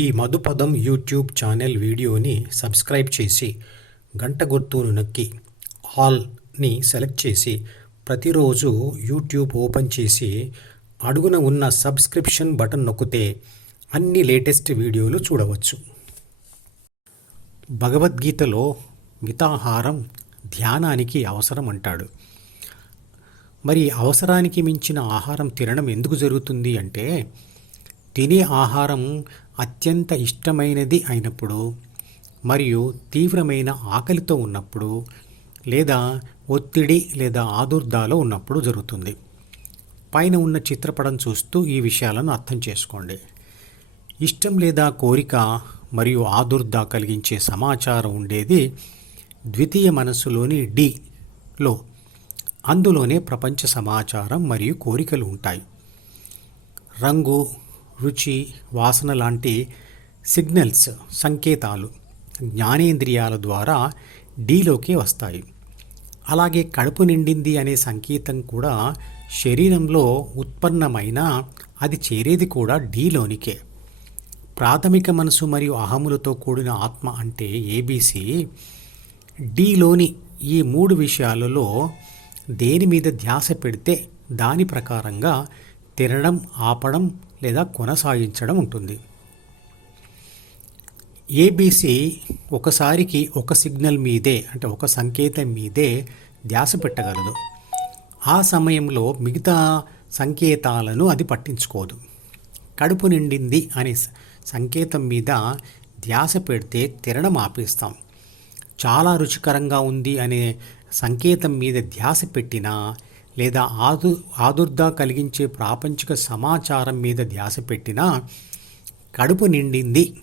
ఈ Madhupadam YouTube channel వీడియోని subscribe చేసి గంట గుర్తును నొక్కి ఆల్ని సెలెక్ట్ చేసి ప్రతిరోజు యూట్యూబ్ ఓపెన్ చేసి అడుగున ఉన్న సబ్స్క్రిప్షన్ బటన్ నొక్కితే అన్ని లేటెస్ట్ వీడియోలు చూడవచ్చు. భగవద్గీతలో మితాహారం ధ్యానానికి అవసరం అంటాడు. మరి అవసరానికి మించిన ఆహారం తినడం ఎందుకు జరుగుతుంది అంటే తినే ఆహారం అత్యంత ఇష్టమైనది అయినప్పుడు మరియు తీవ్రమైన ఆకలితో ఉన్నప్పుడు లేదా ఒత్తిడి లేదా ఆదుర్దాలో ఉన్నప్పుడు జరుగుతుంది. పైన ఉన్న చిత్రపటం చూస్తూ ఈ విషయాలను అర్థం చేసుకోండి. ఇష్టం లేదా కోరిక మరియు ఆదుర్ద కలిగించే సమాచారం ఉండేది ద్వితీయ మనస్సులోని డిలో అందులోనే ప్రపంచ సమాచారం మరియు కోరికలు ఉంటాయి. రంగు రుచి వాసన లాంటి సిగ్నల్స్ సంకేతాలు జ్ఞానేంద్రియాల ద్వారా డీలోకి వస్తాయి. అలాగే కడుపు నిండింది అనే సంకేతం కూడా శరీరంలో ఉత్పన్నమైన అది చేరేది కూడా డీలోనికే. ప్రాథమిక మనసు మరియు అహములతో కూడిన ఆత్మ అంటే ఏబీసీ డీలోని ఈ మూడు విషయాలలో దేని మీద ధ్యాస పెడితే దాని ప్రకారంగా తినడం ఆపడం లేదా కొనసాగించడం ఉంటుంది. ఏబీసీ ఒకసారికి ఒక సిగ్నల్ మీదే అంటే ఒక సంకేతం మీదే ధ్యాస పెట్టగలదు. ఆ సమయంలో మిగతా సంకేతాలను అది పట్టించుకోదు. కడుపు నిండింది అనే సంకేతం మీద ధ్యాస పెడితే తినడం ఆపేస్తాం. చాలా రుచికరంగా ఉంది అనే సంకేతం మీద ధ్యాస పెట్టినా లేదా ఆదు ఆదుర్దా కలిగించే ప్రాపంచిక సమాచారం మీద ధ్యాస పెట్టినా కడుపు నిండింది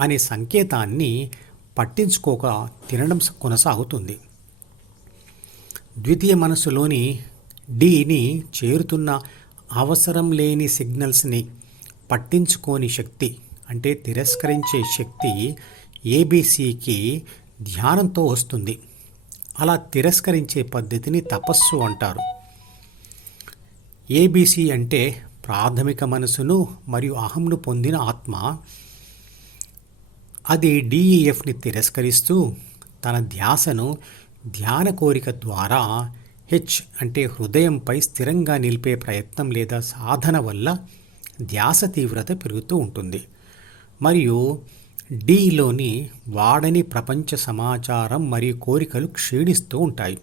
అనే సంకేతాన్ని పట్టించుకోక తినడం కొనసాగుతుంది. ద్వితీయ మనసులోని డీని చేరుతున్న అవసరం లేని సిగ్నల్స్ని పట్టించుకోని శక్తి అంటే తిరస్కరించే శక్తి ఏబీసీకి ధ్యానంతో వస్తుంది. అలా తిరస్కరించే పద్ధతిని తపస్సు అంటారు. ఏబీసీ అంటే ప్రాథమిక మనసును మరియు అహంను పొందిన ఆత్మ. అది డిఈఎఫ్ని తిరస్కరిస్తూ తన ధ్యాసను ధ్యాన కోరిక ద్వారా హెచ్ అంటే హృదయంపై స్థిరంగా నిలిపే ప్రయత్నం లేదా సాధన వల్ల ధ్యాస తీవ్రత పెరుగుతూ ఉంటుంది. మరియు డిలోని వాడని ప్రపంచ సమాచారం మరియు కోరికలు క్షీణిస్తూ ఉంటాయి.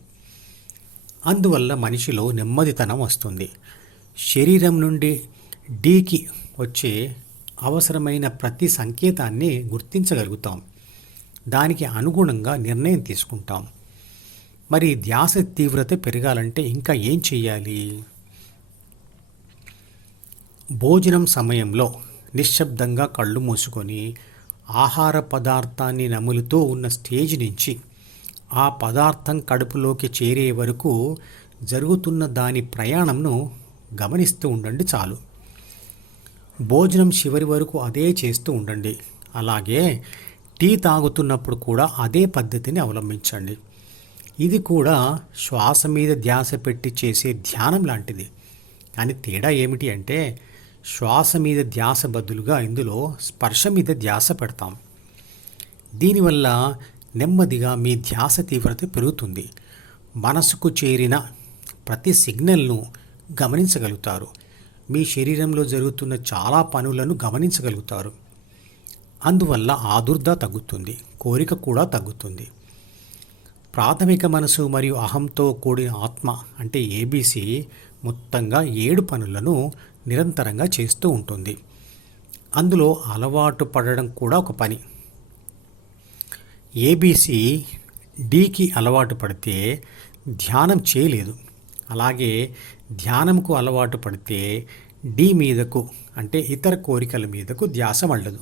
అందువల్ల మనిషిలో నెమ్మదితనం వస్తుంది. శరీరం నుండి డీకి వచ్చే అవసరమైన ప్రతి సంకేతాన్ని గుర్తించగలుగుతాం. దానికి అనుగుణంగా నిర్ణయం తీసుకుంటాం. మరి ధ్యాస తీవ్రత పెరగాలంటే ఇంకా ఏం చేయాలి భోజనం సమయంలో నిశ్శబ్దంగా కళ్ళు మూసుకొని ఆహార పదార్థాన్ని నములుతూ ఉన్న స్టేజ్ నుంచి ఆ పదార్థం కడుపులోకి చేరే వరకు జరుగుతున్న దాని ప్రయాణంను గమనిస్తూ ఉండండి చాలు. భోజనం చివరి వరకు అదే చేస్తూ ఉండండి. అలాగే టీ తాగుతున్నప్పుడు కూడా అదే పద్ధతిని అవలంబించండి. ఇది కూడా శ్వాస మీద ధ్యాస పెట్టి చేసే ధ్యానం లాంటిది. కానీ తేడా ఏమిటి అంటే శ్వాస మీద ధ్యాస బదులుగా ఇందులో స్పర్శ మీద ధ్యాస పెడతాం. దీనివల్ల నెమ్మదిగా మీ ధ్యాస తీవ్రత పెరుగుతుంది. మనసుకు చేరిన ప్రతి సిగ్నల్ను గమనించగలుగుతారు. మీ శరీరంలో జరుగుతున్న చాలా పనులను గమనించగలుగుతారు. అందువల్ల ఆదుర్ద తగ్గుతుంది కోరిక కూడా తగ్గుతుంది. ప్రాథమిక మనసు మరియు అహంతో కూడిన ఆత్మ అంటే ఏబీసీ మొత్తంగా ఏడు పనులను నిరంతరంగా చేస్తూ ఉంటుంది. అందులో అలవాటు పడడం కూడా ఒక పని. ఏబీసీ డీకి అలవాటు పడితే ధ్యానం చేయలేదు. అలాగే ధ్యానంకు అలవాటు పడితే డి మీదకు అంటే ఇతర కోరికల మీదకు ధ్యాస మళ్ళదు